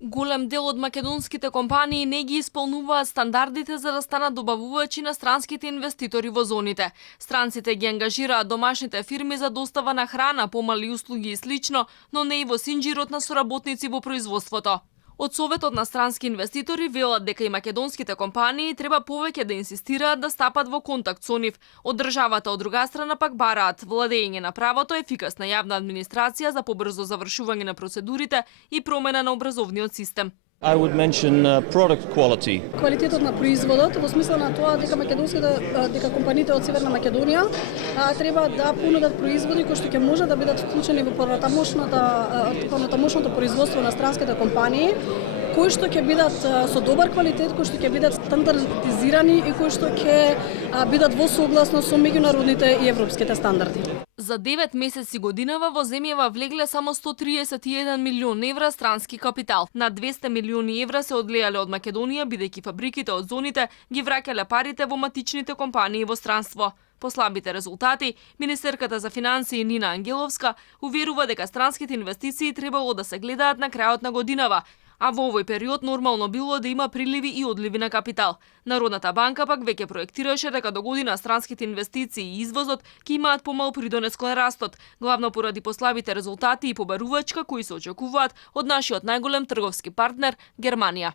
Голем дел од македонските компании не ги исполнуваат стандардите за да станат добавувачи на странските инвеститори во зоните. Странците ги ангажираат домашните фирми за достава на храна, помали услуги и слично, но не и во синџирот на соработници во производството. Од Советот на странски инвеститори велат дека и македонските компании треба повеќе да инсистираат да стапат во контакт со нив. Од државата од друга страна пак бараат владење на правото, ефикасна јавна администрација за побрзо завршување на процедурите и промена на образовниот систем. I would mention product quality. Квалитетот на производот во смисла на тоа дека компаниите од Северна Македонија треба да понудат производи кои што ќе може да бидат вклучени во понатамошното производство на странските компании, кои што ќе бидат со добар квалитет, кои што ќе бидат стандардизирани и кои што ќе бидат во согласност со меѓународните и европските стандарди. За 9 месеци годинава во земјава влегле само 131 милион евра странски капитал. На 200 милиони евра се одлеале од Македонија, бидејќи фабриките од зоните ги враќале парите во матичните компании во странство. По слабите резултати, министерката за финансии Нина Ангеловска уверува дека странските инвестиции требало да се гледаат на крајот на годинава, а во овој период нормално било да има приливи и одливи на капитал. Народната банка пак веќе проектираше дека до година странските инвестиции и извозот ќе имаат помал придонес кон растот, главно поради послабите резултати и побарувачка кои се очекуваат од нашиот најголем трговски партнер Германија.